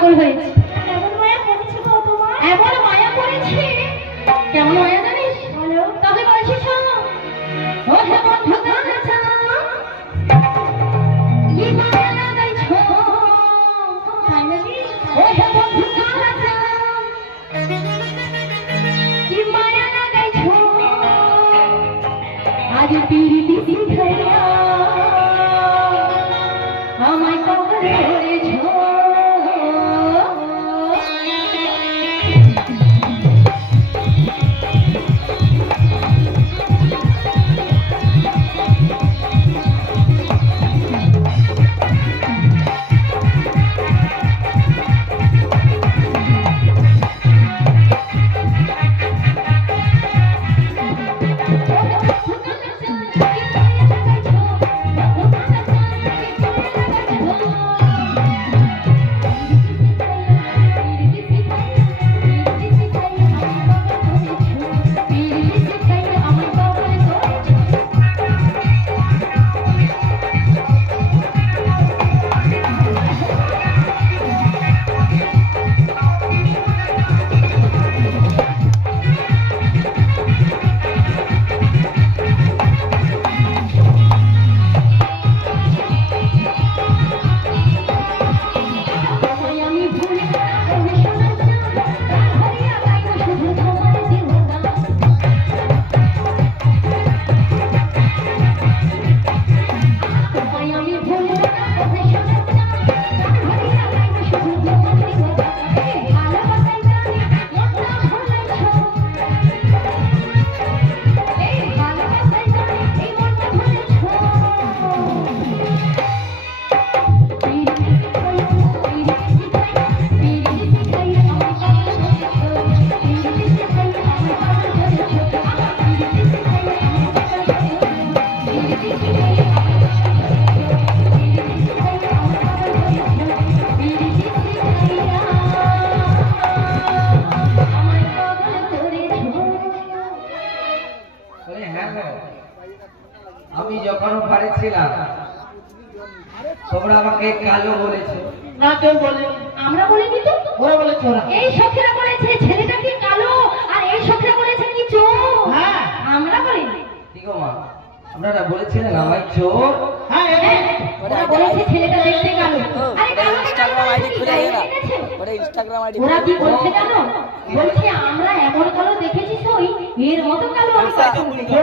পাগল হয়েছি। এমন মায়া পড়েছে তো তোমার, এমন মায়া পড়েছে। কেমন মায়া জানিস? বলো। তবে বলছি শোনো, ও হে বন্ধু কানা জানা, কি মায়া লাগাইছো, তাই নাকি? ও হে বন্ধু কানা জানা, কি মায়া লাগাইছো, আজ পিরিতি শিখাইয়া আমায় পাগল করেছো। আমি যখন ঘরে ছিলাম তোমরা আমাকে কালো বলেছো। না কেউ বলে, আমরা বলিনি তো। ওরা বলেছো না? এই সখীরা বলেছে ছেলেটা কি কালো, আর এই সখীরা বলেছে কি চোর। হ্যাঁ, আমরা বলিনি। ঠিক মা, আপনারা বলেছিলেন আমায় চোর। হ্যাঁ, ওরা বলেছে ছেলেটা দেখতে কালো। আরে কালো ইনস্টাগ্রাম আইডি খুলে দেখে না, গেছে। ওটা ইনস্টাগ্রাম আইডি ওরা কি বলছে জানো? বলছে আমরা এমন কালো দেখেছি সই, এর মতো কালো আমি কখনো দেখিনি।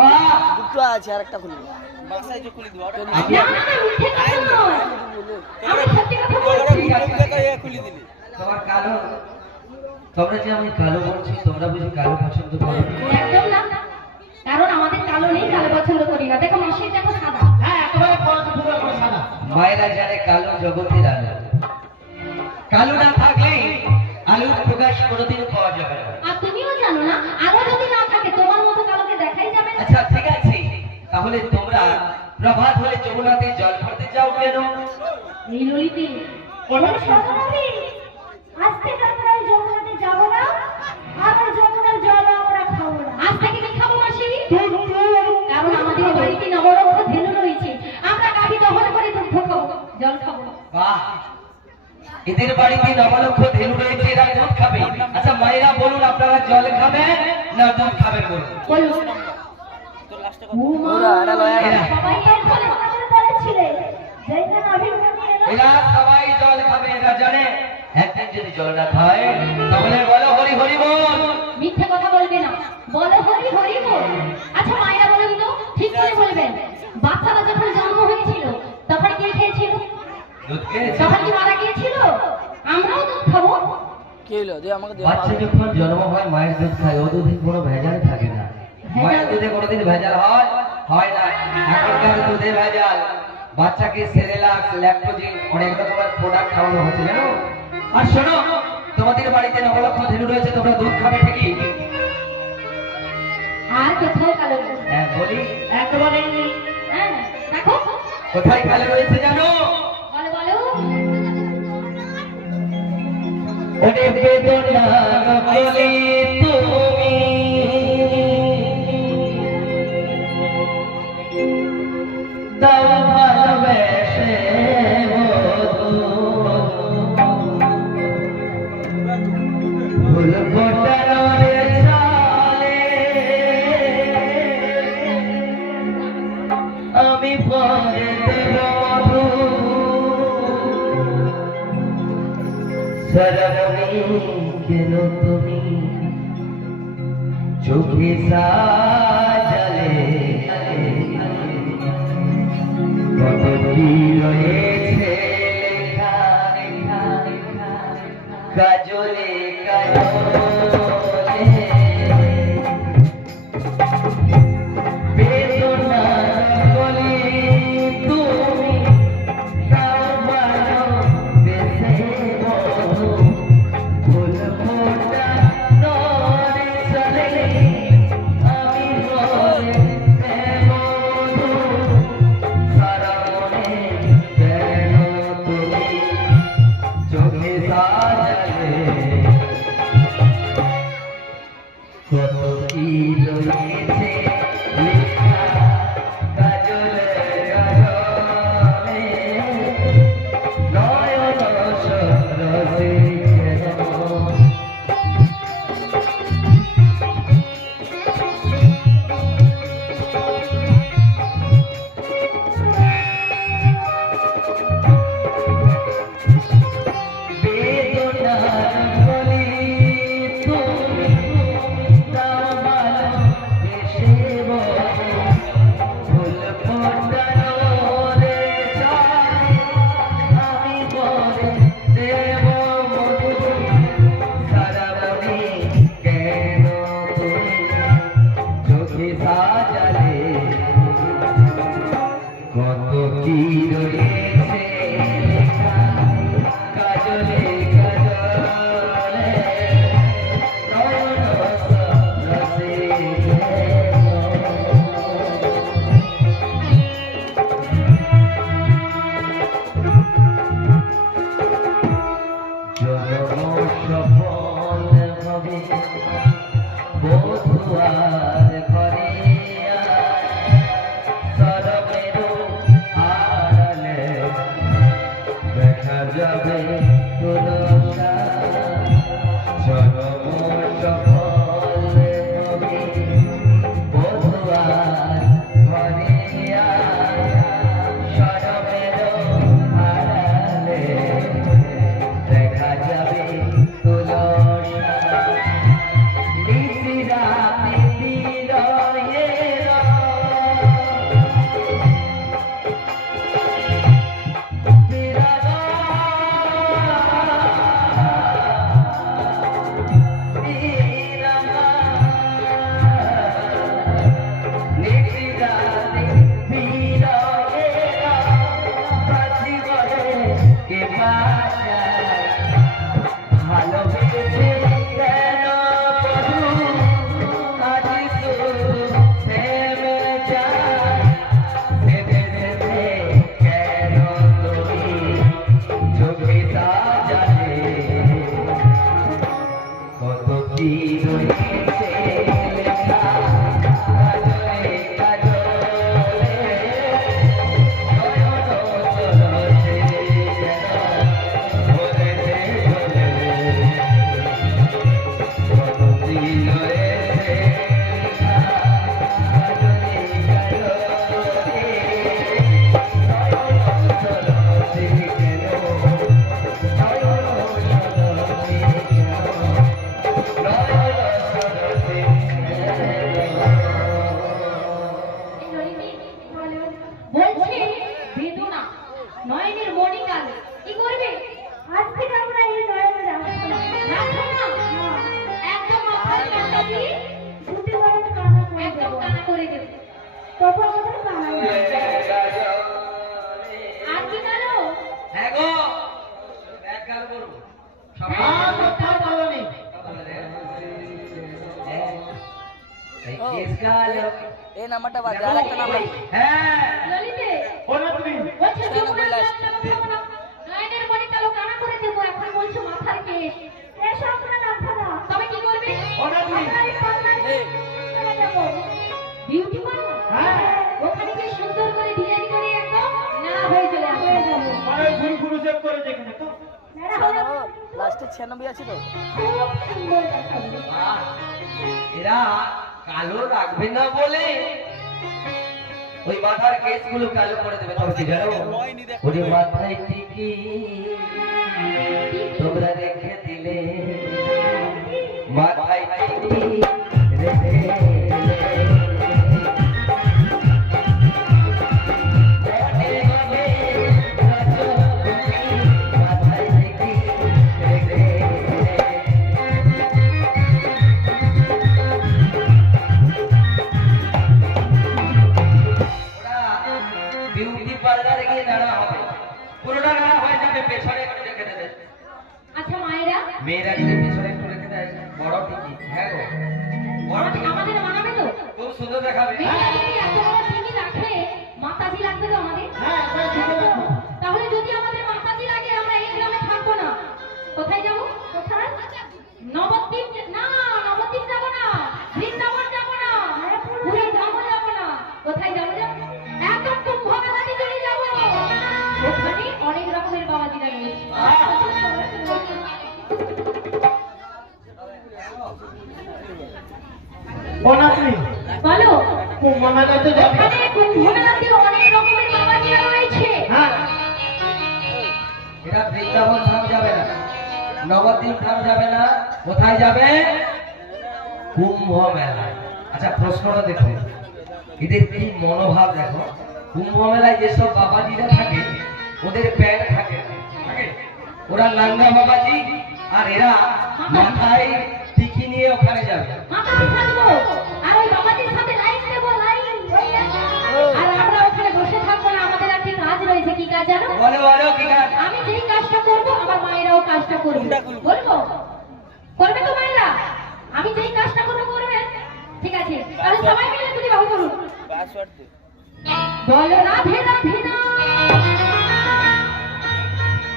বাহ, দুটো আছে আর একটা খুলবো বাসায় যে খুলে দিব ওটা না না না, মিথ্যে কথা নয়। আমি সত্যি কথা বলছি। ঠিক আছে, খুলে দিলি তোমার কালো, তোমরা যে আমি কালো বলছি, তোমরা বুঝি কালো পছন্দ করো? একদম না, কারণ আমাদের কালো নেই, কালো পছন্দ করি না। দেখো মাসি দেখো সাদা। হ্যাঁ, একেবারে সাদা। মায়েরা জানে কালো জগতের আলো, কালো না থাকলে আলোর প্রকাশ কোনোদিন পাওয়া যাবে না। আর তুমিও জানো না, আলো যদি না থাকে তোমার মতো কালোকে দেখাই যাবে না। আচ্ছা ঠিক আছে, তাহলে তোমরা প্রভাত হলে যমুনাতে জল ভরতে যাও কেন? এই ললিতে বলো সরস্বতী, আজ থেকে আমরা এই যমুনাতে যাব না, আর ওই যমুনার জল আমরা খাবো না। আজ থেকে কি খাবো মাসি? কারণ আমাদের বাড়িতে নবরত্ন ধেনু রয়েছে, আমরা গাভী দহন করে দুধ খাবো, জল খাবো না। বাহ, এদের বাড়িতে নবলক্ষ ধেনু রয়েছে, এরা দুধ খাবে। আচ্ছা মায়েরা বলুন, আপনারা জল খাবেন না দুধ খাবেন বলুন? বলুন। ওরা আড়া লয়া এরা সবাই জল খাবে আমাদের বলেছিলে, যেখানে অভিমানী এলো। এরা সবাই জল খাবে। এরা জানে একদিন যদি জল না খায় তাহলে বলো হরি হরি বল। মিথ্যে কথা বলবে না, বলো হরি হরি বল। আচ্ছা মায়েরা বলুন তো, ঠিক করে বলবেন, বাচ্চারা যখন জন্ম হয়েছিল তখন কে খেয়েছিল? দুধ খেয়েছে? তখন কি মারা গিয়েছিল? আমরাও দুধ খাবো। কি হলো দে আমাকে দে বাচ্চা যখন জন্ম হয় মায়ের দুধ খায়, ও দুধে কোনো ভেজাল থাকে না। মায়ের দুধে কোনোদিন ভেজাল হয় না। এখনকার দুধে ভেজাল। বাচ্চাকে সেরেলাক্স, ল্যাকটোজিন অনেক রকমের প্রোডাক্ট খাওয়ানো হচ্ছে জানো। আর শোনো, তোমাদের বাড়িতে নবলক্ষ ধেনু রয়েছে, তোমরা দুধ খাবে ঠিকই, আর কোথাও কালো নেই। হ্যাঁ বলি, একেবারে নেই। হ্যাঁ দেখো, কোথায় কালো রয়েছে জানো? বলো বলো। ওরে বেদনা বলে তুমি দাও ভালোবেসে বধূ। সরবনি কেন তুমি চোখে সাজালে কত কি রয়েছে লেখা কাজলে কাজলে বেদনা বলি তুমি তাও ভালো বেসে বলো ফুল ফোটা নরে চলে আমি বলে বলো সারা মনে কেন তুমি চোখে সাজালে কত কি রয়েছে লেখা কাজলে কাজলে নয়ন সরসে কেন বেদনার বলি তুমি তাও ভালো বেসে বলো ফুল ফোটানো রে চাই আমি বলে দেব মধু সারা মনে কেন তুমি চোখে সাজালে কত কি রয়েছে লেখা কাজলে কাজলে নয়ন রসে জন্ম সফল হবে বধুয়ার ঘরে সরবের আড়ালে দেখা যাবে তোর জন্ম সফল হবে বধুয়ার ঘরে সরবের আড়ালে দেখা যাবে তুলসা নিশিরা নিবিড়য়েরা বিরাগা বিরাগা নিশিরা নিবিড়য়েরা প্রাতিবরে কে বাজায় ভালোবেসে কেন বধু আজ তো থেমে যায় থেমে থেমে কেন তুমি চোখে সাজালে কত কি রয়েছে লেখা কাজলে কাজলে নয়ন সরসে যেন বলেছে বলে কত কি রয়েছে লেখা কাজলে কাজলে নয়ন সরসে যেন নয়ন সরসে যেন নয়ন সরসে বলছে বেদনা নয়নের মণিকাল কি করবে আজ থেকে আমরা এই নয়নের রাখবো না একদম মাথায় কাটা দিয়ে দুটি বরং কানা করে একদম কানা করে দেব তখন আমাদের কানা আর কি কালো হ্যাঁ গো এক গাল করবো কথা বলনি এই কেস গাল এই নাম্বারটা বাদ আর একটা নাম্বার হ্যাঁ ললিতে কোন তুমি বলছে ছিয়ানব্বই লাস্ট। নয়নের মণিকাল কানা করে দেব এখন বলছো মাথার কেশ এসব না না তবে কি করবে ওটা তুমি। আপনারই পার্লার এই। চলে যাব বিউটি পার্লার হ্যাঁ। ওখানে গিয়ে সুন্দর করে ডিজাইন করে একদম না হয়ে চলে আসবে মানে ভুল ভুল সেভ করে যেখানে তো লাস্টে 96 আছে তো খুব সুন্দর দেখাবে বাহ, এরা কালো রাখবে না বলে ওই মাথার কেসগুলো কালো করে দেবে তবে কি জানো ওরে মাথায় টিকি তোমরা রেখে মেয়েরা যদি পিছনে একটু রেখে দেয় বড় টিকি। হ্যাঁ গো বড় টিকি আমাদের মানাবে তো? খুব সুন্দর দেখাবে। মেয়েরা যদি এত বড় টিভি রাখে, মাতাজি লাগবে তো আমাদের? হ্যাঁ একবার ঠিক আছে। তাহলে যদি আমাদের মাতাজি লাগে, আমরা এই গ্রামে থাকবো না। কোথায় যাবো? কোথায়? নবদ্বীপ না, নবদ্বীপ যাবো না, বৃন্দাবন যাবো না, পুরী ধাম যাবো না। কোথায় যাবো? একদম কুম্ভ মেলাতে চলে যাবো। ওখানে অনেক রকমের বাবাজিরা রয়েছে। ও নাতনি বলো, কুম্ভ মেলাতে যাবে? ওখানে কুম্ভ মেলাতে অনেক রকমের বাবাজিরা রয়েছে। হ্যাঁ এরা বৃন্দাবন ধাম যাবে না, নবদ্বীপ ধাম যাবে না, কোথায় যাবে? কুম্ভ মেলায়। আচ্ছা প্রশ্নটা দেখো, এদের কি মনোভাব দেখো। কুম্ভ মেলায় যেসব বাবাজিরা থাকে ওদের প্যান্ট থাকে না, থাকে? ওরা নাঙ্গা বাবাজি, আর এরা মাথায় টিকি নিয়ে ওখানে যাবে। মাথায় থাকবো, আর ওই বাবাজির সাথে লাইন দেবো, লাইন। আর আমরা ওখানে বসে থাকবো না, আমাদের একটা কাজ রয়েছে। কি কাজ জানো? বলো বলো কি কাজ? আমি যেই কাজটা করবো, আমার মায়েরাও কাজটা করবে। বলবো? করবে তো মায়েরা? আমি যেই কাজটা করবো করবে? ঠিক আছে, তাহলে সবাই মিলে যদি বাহু করুন। পাসওয়ার্ড দে। বলো রাধে রাধে না,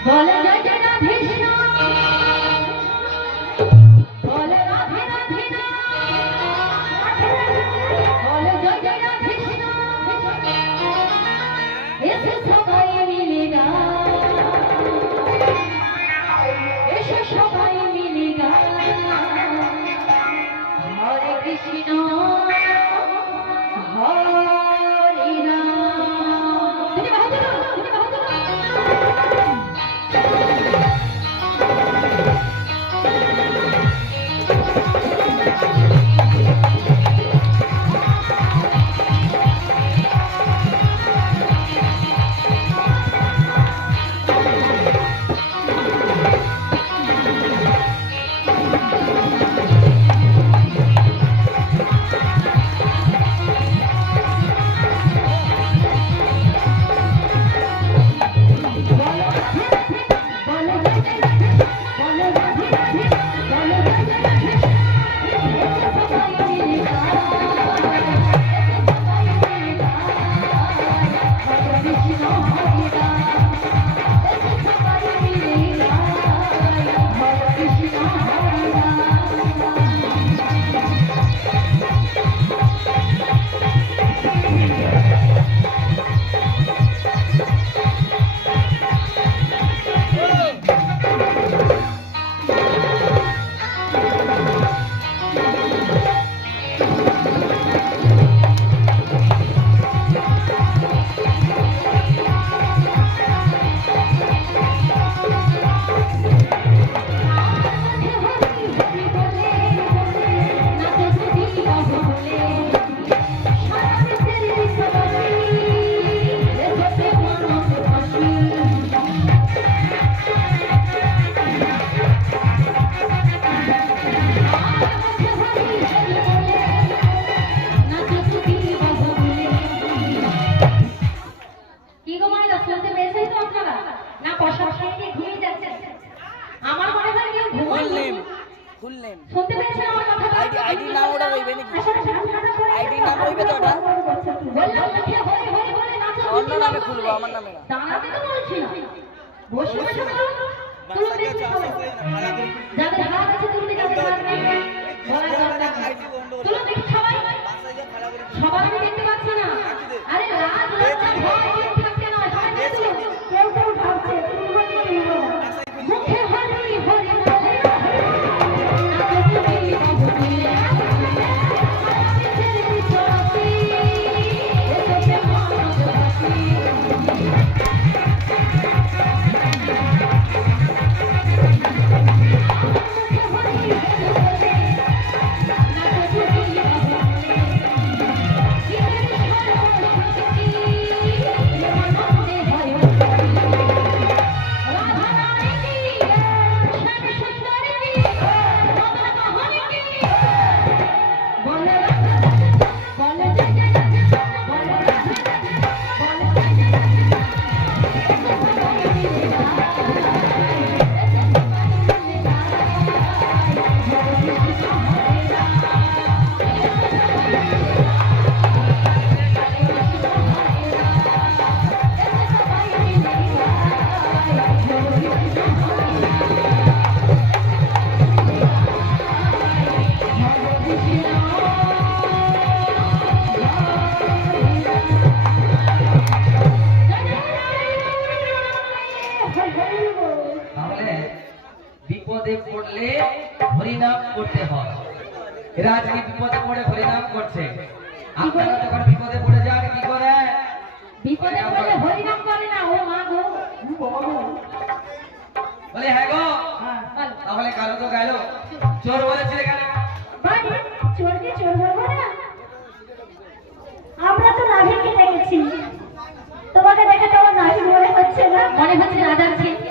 বলো জয় জয় রাধে কৃষ্ণ, বলো রাধে রাধে না, বলো জয় জয় রাধে কৃষ্ণ। এসে সবাই মিলে গাই, এসে সবাই মিলে গাই, হরে কৃষ্ণ হরে রাম। তুমি বাহু ধরো, তুমি বাহু ধরো। ফুল নেম শুনতে পেয়েছেন আমার কথা? আইডি নাম ওটা রইবে নাকি? আইডি নাম রইবে তো ওটা? বললাম মুখে হরে হরে বলে নাচো। অন্য নামে খুলবো, আমার নামে না। দাঁড়াতে তো বলছি না। বসে বসে বলো। তুলো দেখতে বলো। যাদের হাত আছে তুলতে, যাদের হাত নেই বলার দরকার নেই। তুলো দেখি সবাই। সবাই আমি দেখতে পাচ্ছি না। আরে রাত লজ্জা ভয় কেউ থাকছে না। সবাই দেখে তুলো। কেউ কেউ ভাবছে তুলবো কি তুলবো না। মুখে হরে হরে বলে নাচো তুমি বাবু তুলে। আমি ছেড়ে চলছি এসে মানব বাসি। রাধা রানী দেবো। তাহলে বিপদে পড়লে হরিনাম করতে হয়। এরা আজকে বিপদে পড়ে হরিনাম করছে। আপনারা যখন বিপদে পড়ে যান কি করে? বিপদে পড়লে হরিনাম করে না, ও মা গো। বলে হ্যাঁ গো, তাহলে গেল তো গেল। চোর বলেছিল কেন? মানে চোরকে চোর বলবো না? আমরা তো নাভি কেটে গেছি, তোমাকে দেখে তো আমার নাভি মনে হচ্ছে না, মনে হচ্ছে রাজার ছেলে।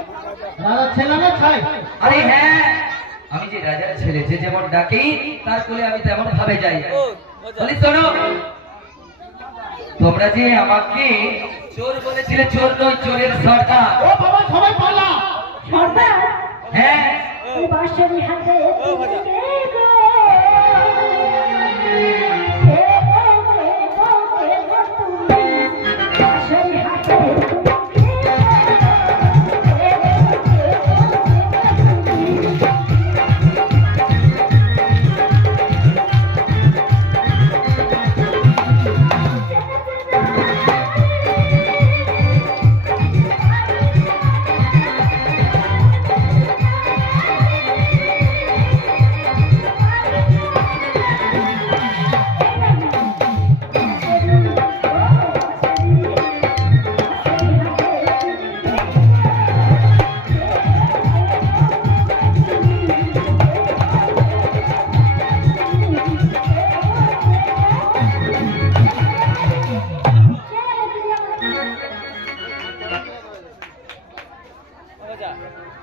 রাজা ছেলে না ছাই? আরে হ্যাঁ, আমি যে রাজার ছেলে, যে যেমন ডাকি তার কোলে আমি তেমন ভাবে যাই। বলি শোনো, তোমরা যে আমাকে চোর বলেছিলে, চোর নই, চোরের সর্দার। ও বাবা সবাই পালা। সর্দার হ্যাঁ, এই বাঁশরি হাতে ও ভাজা। কে গো? কে গো, কে গো, কে গো তুমি? বাঁশরি হাতে তুমি কে গো? কে গো, কে গো, কে গো তুমি?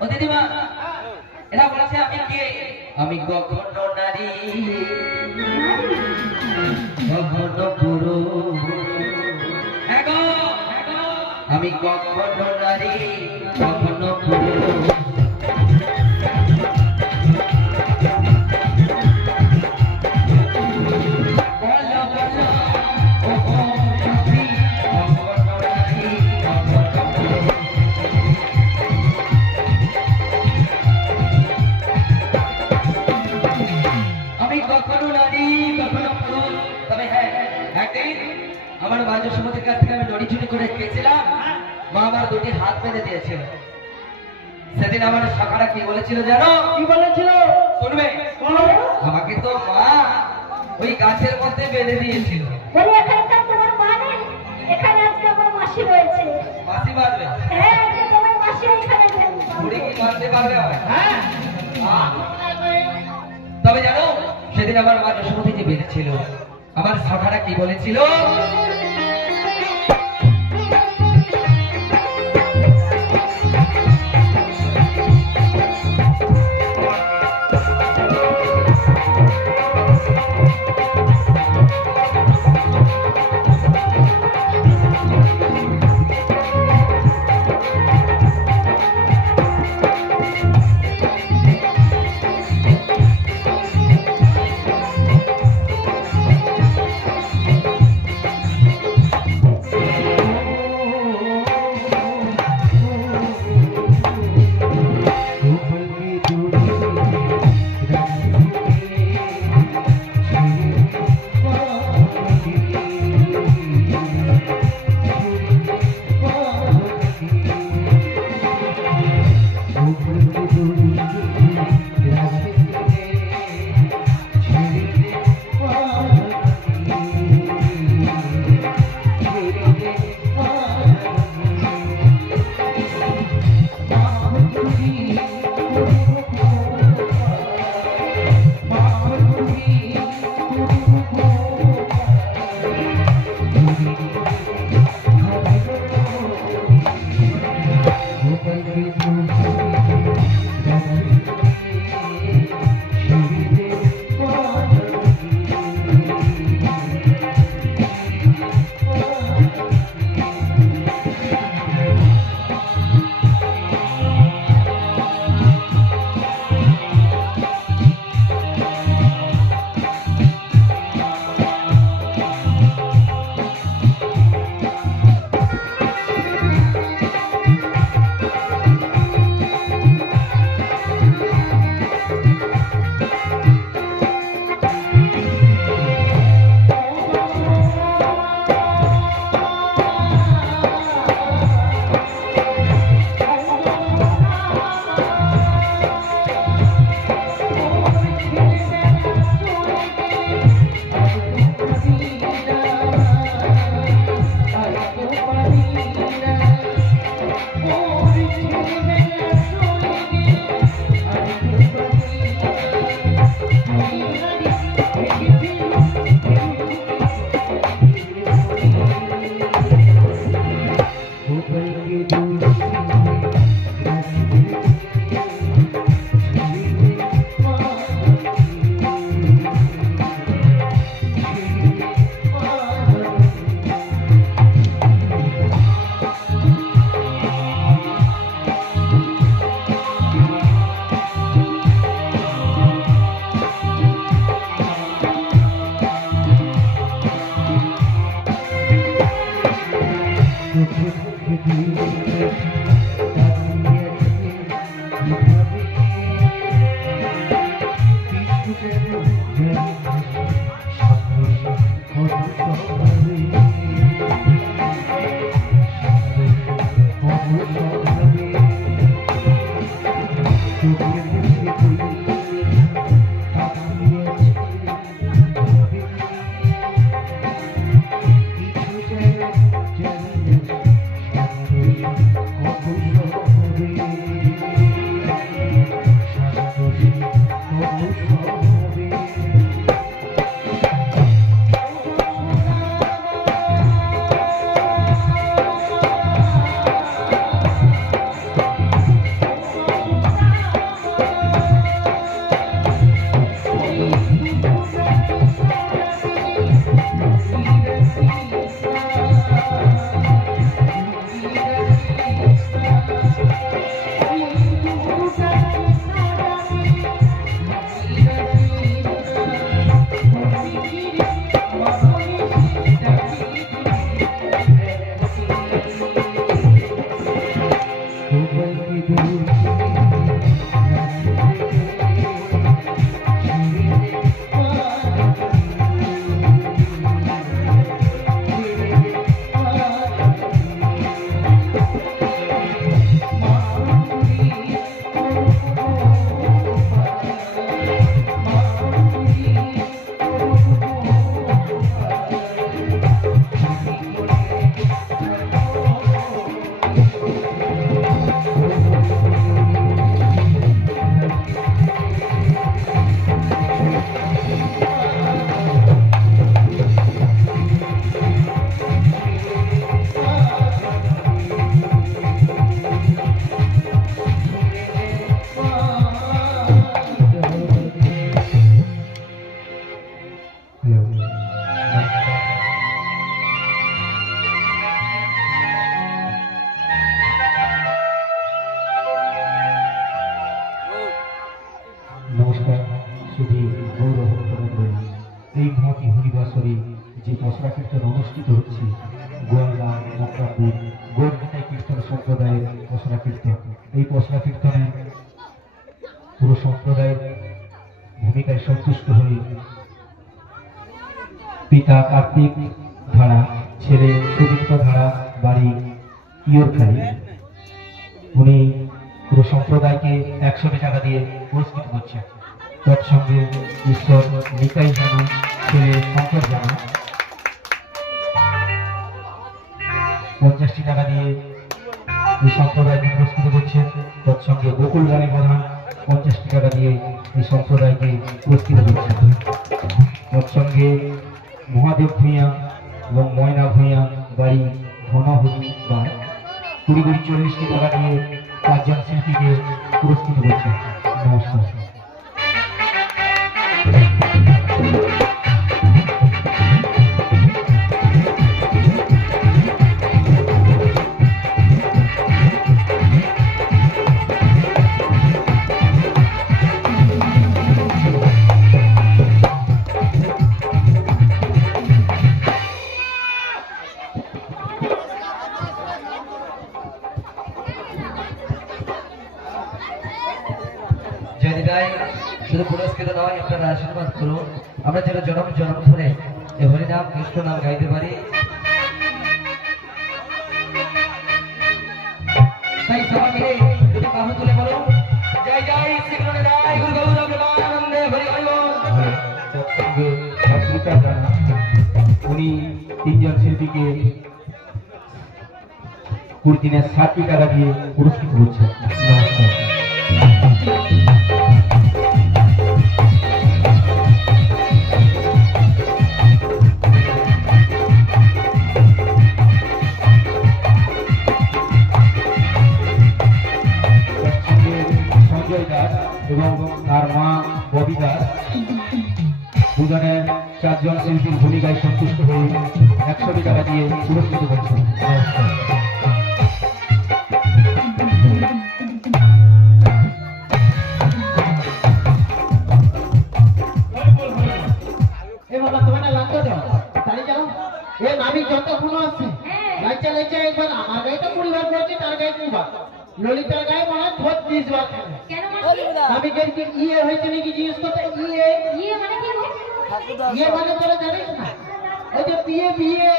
ও দিদিমা, এরা বলেছে আমি কে? আমি কখনো নারী, কখনো পুরুষ। হ্যাঁ গো, আমি কখনো নারী, কখনো পুরুষ। বলো বলো, ও সখী, কখনো নারী, কখনো পুরুষ। আমি কখনো নারী, কখনো পুরুষ। তবে হ্যাঁ, একদিন আমার মা যশোমতির কাছ থেকে আমি লড়ি চুরি করে খেয়েছিলাম। মা আমার দুটি হাত বেঁধে দিয়েছিল। সেদিন আমার শাখারা কি বলেছিল জানো? কি বলেছিল? শুনবে? বলো। আমাকে তো মা ওই গাছের মধ্যে বেঁধে দিয়েছিল। বলি এখানে তো তোমার মা নেই, এখানে আজকে আমার মাসি রয়েছে। মাসি বাঁধবে? হ্যাঁ, আজকে তোমার মাসি এখানে রয়েছে। বুড়ি কি বাঁধতে পারবে আমার? হ্যাঁ। তবে জানো, সেদিন আমার মা যশোমতি যে বেঁধেছিল, আমার শাখারা কি বলেছিল? নমস্কার শুধু গৌরভক্তমণ্ডলী, এই মহতি হরিবাসরে যে পসরা কীর্তন অনুষ্ঠিত হচ্ছে গোয়ালদা মক্কাপুর গৌরনিতাই কীর্তন সম্প্রদায়ের পসরা কীর্তন। এই পসরা কীর্তনে পুরো সম্প্রদায়ের ভূমিকায় সন্তুষ্ট হয়ে পিতা কার্তিক ধারা, ছেলে সুদীপ্ত ধারা, বাড়ি ইয়রখালী, উনি পুরো সম্প্রদায়কে 100 টাকা দিয়ে পুরস্কৃত করছেন। তৎসঙ্গে ঈশ্বর নিতাই জানা, ছেলে শঙ্কর জানা 50 টাকা দিয়ে এই সম্প্রদায়কে পুরস্কৃত করছেন। তৎসঙ্গে বকুল রানী প্রধান 50 টাকা দিয়ে এই সম্প্রদায়কে পুরস্কৃত করছেন। তৎসঙ্গে মহাদেব ভূঁইয়া এবং ময়না ভূঁইয়া, বাড়ি ঘনহরি বা 20-40 টাকা দিয়ে 5 জন শিল্পীকে পুরস্কৃত করছেন। নমস্কার। জয়দিদাই শুধু পুরস্কৃত নয়, আপনারা আশীর্বাদ করুন, আমরা যেন জনম জনম ধরে এই হরিনাম কৃষ্ণ নাম গাইতে পারি। তাই সবাই মিলে দুটো বাহু তুলে বলো জয় জয় শ্রীকৃষ্ণদাই গুরু গৌর প্রেমানন্দে হরি হরি বল। তৎসঙ্গে অস্মিতা জানা, উনি 3 জন শিল্পীকে 20 দিনের 60 টাকা দিয়ে পুরস্কৃত করছেন। নমস্কার। সঞ্জয় দাস এবং তার মা ববি দাস দুজনে 4 জন শিল্পীর ভূমিকায় সন্তুষ্ট হয়ে 100 টাকা দিয়ে পুরস্কৃত করছেন। নমস্কার। এ বাবা তোমার না লাগতো দাও তাই যাও এ নামি যত ফোন আছে লাইচা লাইচা একবার আমার গায়ে তো 20 বার করছে তার গায়ে 2 বার ললিতার গায়ে মনে হয় 36 বার খেলে। কেন মাসি? আমি গেছি ইয়ে হয়েছে নাকি জিজ্ঞেস করতে ইয়ে ইয়ে মানে কি গো? ইয়ে মানে তোরা জানিস না ওই যে বিয়ে বিয়ে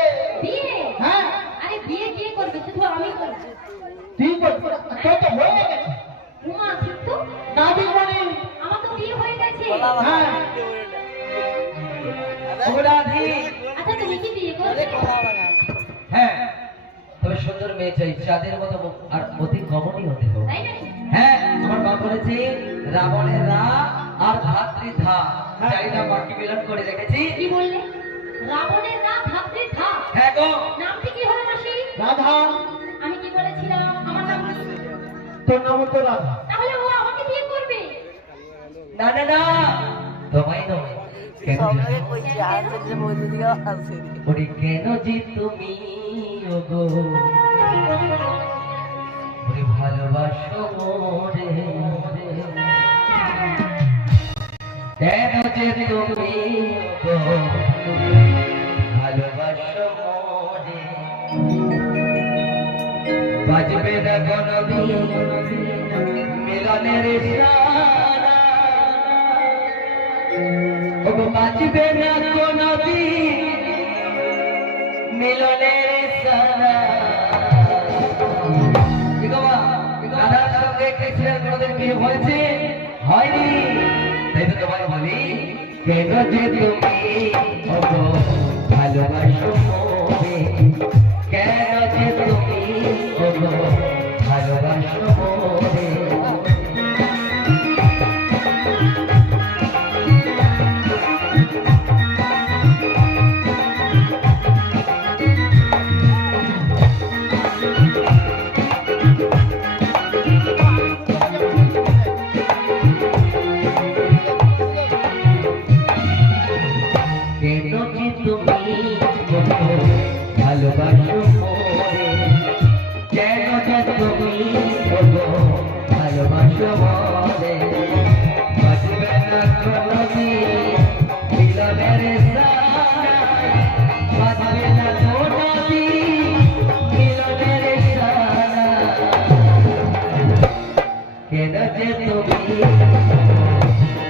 বিয়ে? হ্যাঁ আরে বিয়ে কে করবে? শুধু আমি করব। তুই করবি তোর তো হয়ে গেছে উমা ঠিক তো? দাবি করি আমার তো বিয়ে হয়ে গেছে। হ্যাঁ অপরাধী। আচ্ছা তুমি কি বিয়ে করবে? হ্যাঁ, তবে সুন্দর মেয়ে চাই, চাঁদের মতো মুখ আর অতি কমনই হতে হবে। তাই নাকি? হ্যাঁ, আমার মা বলেছে রাবণের রা আর ধাত্রী ধা, চারিটা বাকি মিলন করে রেখেছি। কি বললে? রাবণের না ধাত্রী ধা। হ্যাঁ গো, নামটি কি হলো মাসি? রাধা আমি কি বলেছিলাম আমার নাম কি? তোর নাম তো রাধা তাহলে ও আমাকে বিয়ে করবে? না না না, তোমায় নয়। কেন সবাই কইছে হাসে যে বইতে দিও হাসে ওরে কেন যে তুমি ওগো ওরে ভালোবাসো মোরে কেন যে তুমি ওগো ভালোবাসো মোরে বাজবে না কোনদিন মিলনের সারা ওগো বাজবে না কোনদিন মিলনের সারা কি গো মা, দাদার সঙ্গে কৃষ্ণের কোনদিন বিয়ে হয়েছে? হয়নি। তাই তো তোমায় বলি কেন যে তুমি ওগো ভালোবাসো মোরে কেন যে তুমি ওগো ভালোবাসো মোরে কেন যে তুমি ওগো ভালোবাসো মোরে কেন যে তুমি ওগো ভালোবাসো মোরে বাজবে না কোনদিন মিলনের সারা বাজবে না কোনদিন মিলনের সারা কেন যে তুমি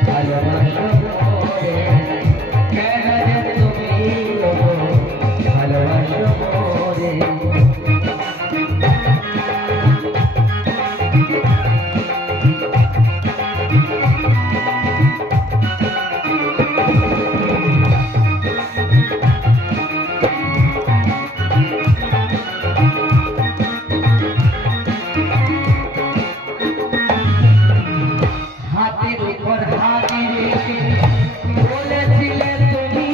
ভালোবাসো মোরে কেন যে তুমি ওগো ভালোবাসো মোরে হাতের উপর হাত রেখে বলেছিলে তুমি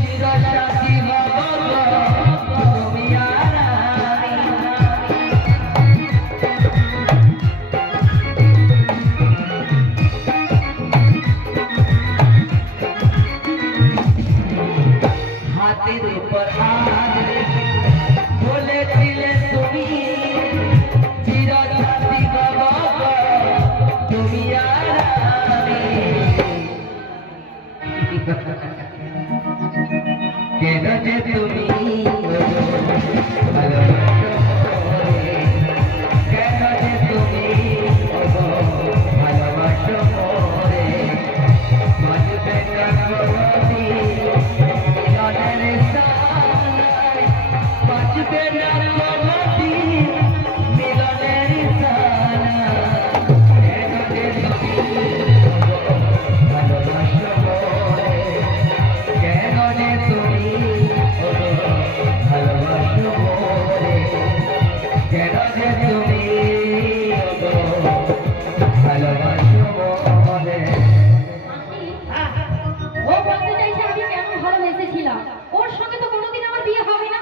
চিরসাথী হব গো, তুমি আর আমি। হাতের উপর হাত রেখে বলেছিলে তুমি চিরসাথী হব গো, তুমি আর আমি। কেন যে তুমি ভালোবাসো মোরে কেন যে তুমি ভালোবাসো মোরে বাজবে না কোনদিন মিলনের সারায় বাজবে না কোনদিন মিলনের সারা কেন যে তুমি ভালোবাসো মোরে কেন যে তুমি ভালোবাসো মোরে কেন যে তুমি ভালোবাসো মোরে মাসি, ও বলতে চাইছে আমি কেমন ভালোবেসেছিলাম। ওর সঙ্গে তো কোনোদিন আমার বিয়ে হবে না।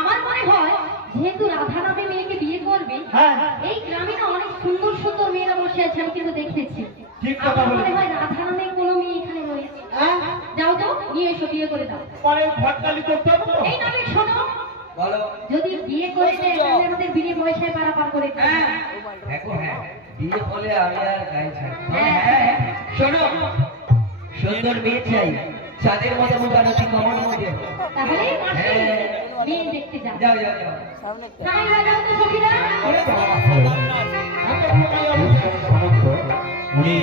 আমার মনে হয় যেহেতু রাধা নামে মেয়েকে বিয়ে করবে, হ্যাঁ এই গ্রামে না অনেক সুন্দর সুন্দর মেয়েরা বসে আছে, আমি কিন্তু দেখেছি। ঠিক কথা আমার মনে বলেছিস। হয় রাধা নামে কোনো মেয়ে এখানে রয়েছে। হ্যাঁ যাও তো নিয়ে এসো, বিয়ে করে দাও। পরে ভটকালি করতে হবে তো এই নামে শোনো, বলো। যদি বিয়ে করে দেয় তাহলে আমাদের বিয়ে পয়সায় পারাপার করে দেবে। হ্যাঁ দেখো, হ্যাঁ বিয়ে হলে আমি আর গায়ে ছাড়বো না। হ্যাঁ শোনো, সুন্দর মেয়ে চাই, চাঁদের মতো মুখ আর অতি কমন মধ্যে। তাহলে মাসি, হ্যাঁ মেয়ে দেখতে যাও যাও যাও যাও সামনে একটা। তাই বাজাও তো সখীরা সমর্থ উনি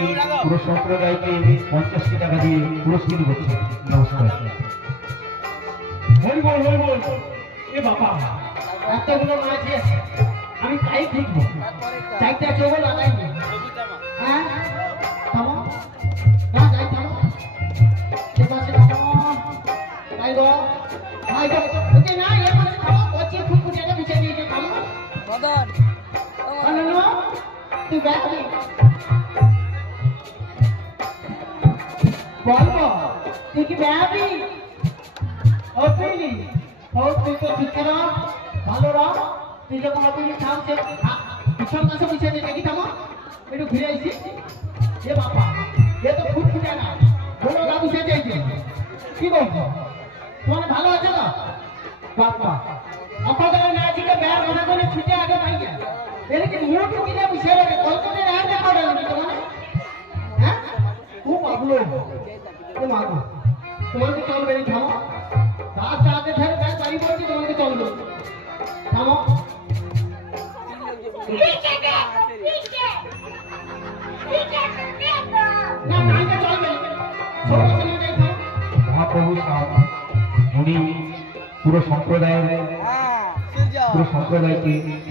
পুরো সম্প্রদায়কে 50টি টাকা দিয়ে পুরস্কৃত করছেন। নমস্কার। হরি বল হরি বল। এ বাবা এতগুলো মাছ আছে, আমি তাই দেখবো। চারটা চোখও লাগাইনি। হ্যাঁ থামো না, যাই থামো। এ পাশে থামো। তাই গো তাই গো ওকে না, এ পাশে থামো। বচ্চি ফুটফুটিটা বিছিয়ে দিয়েছে, থামো। মদন আনন্দ তুই ব্যাগ দে। বলবো তুই কি ব্যাবি? ও তুই তো ঠিক করো, ভালো রহ। তুই যখন অপিনি থামছে পিছন কাছে পিছিয়ে দিয়ে দেখি থামো, একটু ঘুরে আসি। এ বাবা এ তো ফুটফুটে না, বলো দাদু সে চাইছে। কি বলছো তোমার ভালো আছে তো? বাবা আপনাদের না ছিল ব্যাগ মনে করে ছুটে আগে পাই যায়। এর কি মুখ কিনে মিশে রেখে কলকাতা না দেখা গেল কি তোমার? হ্যাঁ খুব পাগল ও মাগো, তোমাকে চলবে না, থামো। রাত রাতে ধরে ব্যাগ বাড়ি পড়ছি, তোমাকে চলবে থামো। না নাইটা চলবে সবার সামনে যাই, থামো। মহাপ্রভু সাহেব উনি পুরো সম্প্রদায়কে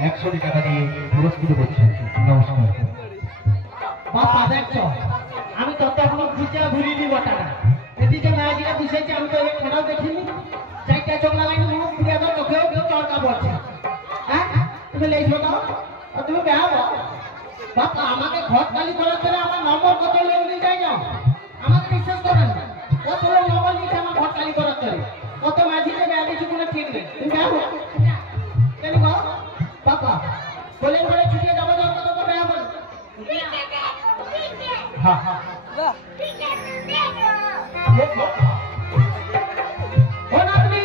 100টি টাকা দিয়ে পুরস্কৃত করছেন। নমস্কার। বাবা দেখছো আমি তত এখনো ঘুরতে ঘুরিনি বটাটা। এটি যে ম্যাজিটা বুঝেছি আমি তো এক ফেরাও দেখিনি। চারটা চোখ লাগাইনি, মুখ ঘুরিয়ে দাও, লোকেও কেউ চরকা পড়ছে। হ্যাঁ তুমি লেখো দাও আর তুমি বেহাবো। বাবা আমাকে ঘর খালি করার জন্য আমার নম্বর কত লোক নিয়ে যাই না, আমাকে বিশ্বাস করেন না। কত লোক নম্বর নিয়েছে আমার ঘর খালি করার জন্য, কত ম্যাজিকে বেয়া কিছু কোনো ঠিক নেই। তুমি বেহাবো কেন গো বাবা? বলে বলে ছুটিয়ে যাবো, যাবো তো বেহাবো। হ্যাঁ হ্যাঁ বাহ ও নাতনি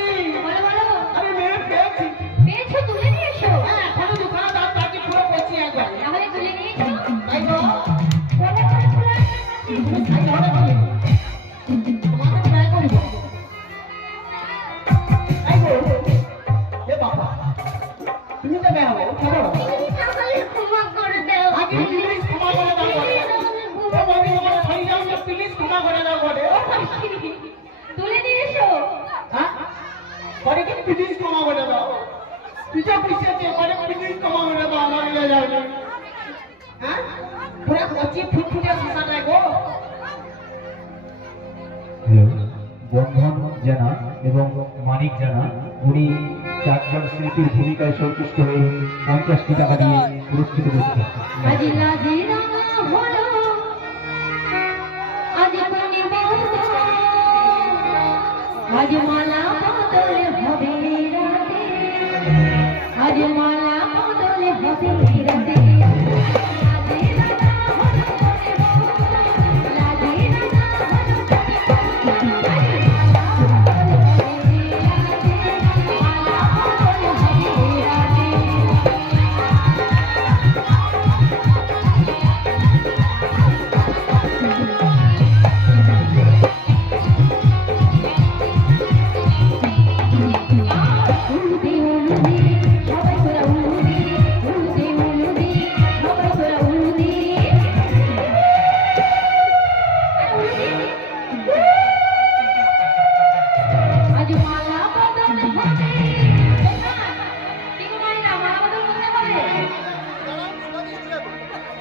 বলো বলো আমি মেয়ে পেয়েছি। পেয়েছো, তুলে নিয়ে এসো। হ্যাঁ এখনো দোকানে দাঁত কাটি পুরো করছি একবার। তাহলে তুলে নিয়ে এসো। তাই তো বলে বলে তুলে তুমি খাই ধরে বলি তোমাকে ট্রাই করব। তাই গো এ বাবা তুমি তো বেয়া হও, খাবো আমাকে ক্ষমা করে দাও। আগে প্লিজ ক্ষমা করে দাও বলে। ও বলি আমার খাই যাও না, প্লিজ ক্ষমা করে দাও বলে। তুলে নিয়ে এসো। হ্যাঁ পরে কি প্লিজ ক্ষমা করে দাও? পিছা পিছাতে পরে প্লিজ ক্ষমা করে দাও, আমার নিয়ে যাও না। হ্যাঁ পুরো কচি ফুটফুটে শশাটাই গো। বন্ধন জানা এবং মানিক জানা উনি 4জন শিল্পীর ভূমিকায় সন্তুষ্ট হয়ে 50টি টাকা দিয়ে পুরস্কৃত করছেন। আজ লাজিরা হলো, আজ মনে বলতো, আজ মালা বদলে হবে রাতে, আজ মালা বদলে হবে রাতে।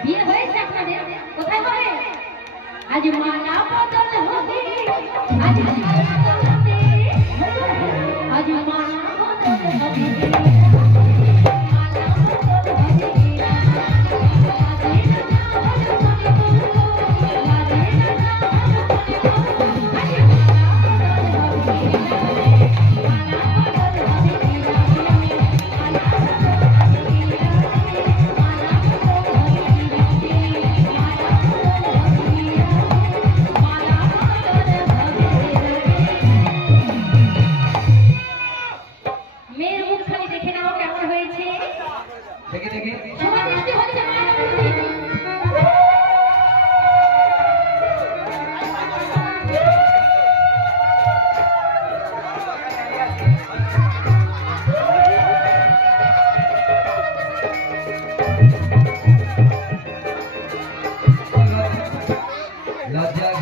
বিয়ে হয়েছে আপনাদের? কোথায় হবে? আজ মালা বদল হবে, আজ মালা বদল হবে, আজ মালা বদল হবে। মেয়ের মুখখানি দেখে নাও কেমন হয়েছে। দেখি দেখি সবার দৃষ্টি হচ্ছে মায়ের প্রতি।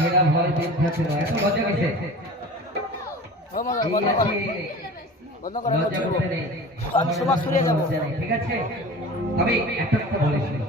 ঘেরা ভয় বিধ্বস্ত এত লজ্জা কিসে এই আছে বন্ধ করে লজ্জা করতে নেই আমি সমাজ সরিয়ে যাবো ঠিক আছে তবে একটা কথা বলেছিল